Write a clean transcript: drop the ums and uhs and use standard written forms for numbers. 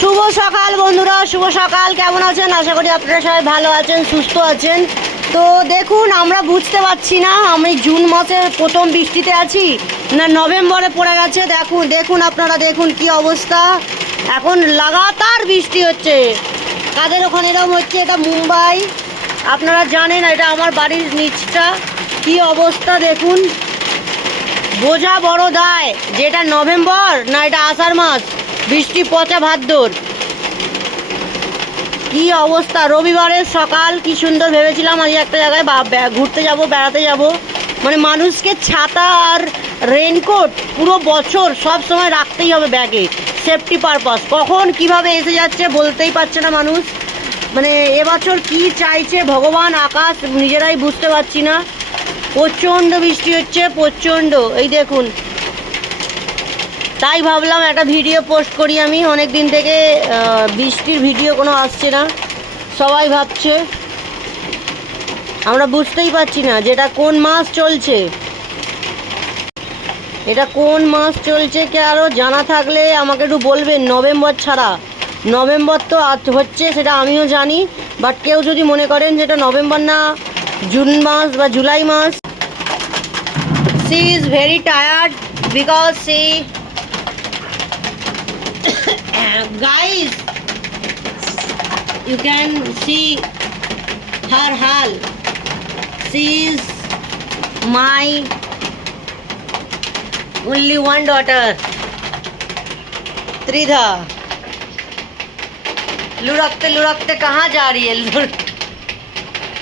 শুভ সকাল বন্ধুরা, শুভ সকাল। কেমন আছেন? আশা করি আপনারা সবাই ভালো আছেন, সুস্থ আছেন। তো দেখুন, আমরা বুঝতে পারছি না আমি জুন মাসের প্রথম বৃষ্টিতে আছি না নভেম্বরে পড়ে গেছে। দেখুন আপনারা দেখুন কি অবস্থা। এখন লাগাতার বৃষ্টি হচ্ছে। কাদের ওখানে এরকম হচ্ছে? এটা মুম্বাই, আপনারা জানেন। এটা আমার বাড়ির নিচটা। কি অবস্থা দেখুন। বোঝা বড় দায়, যেটা নভেম্বর না এটা আষাঢ় মাস, বৃষ্টি পচা ভাদ্র। কি অবস্থা। রবিবারের সকাল কি সুন্দর ভেবেছিলাম আজ একটা জায়গায় ঘুরতে যাব, বেড়াতে যাব। মানে মানুষকে ছাতা আর রেনকোট পুরো বছর সব সময় রাখতেই হবে ব্যাগে, সেফটি পারপাস। কখন কিভাবে এসে যাচ্ছে বলতেই পারছে না মানুষ। মানে এবছর কি চাইছে ভগবান আকাশ নিজেরাই বুঝতে পারছি না। প্রচণ্ড বৃষ্টি হচ্ছে, প্রচণ্ড। এই দেখুন, তাই ভাবলাম একটা ভিডিও পোস্ট করি। আমি অনেক দিন থেকে বৃষ্টির ভিডিও কোনো আসছে না। সবাই ভাবছে, আমরা বুঝতেই পারছি না যেটা কোন মাস চলছে, এটা কোন মাস চলছে। কে আরও জানা থাকলে আমাকে একটু বলবেন। নভেম্বর ছাড়া, নভেম্বর তো হচ্ছে সেটা আমিও জানি, বাট কেউ যদি মনে করেন যেটা নভেম্বর না জুন মাস বা জুলাই মাস। She is very tired because she guys, you can see her hal. She is my only one daughter, त्रिधा। लुढ़कते लुढ़कते कहाँ जा रही है?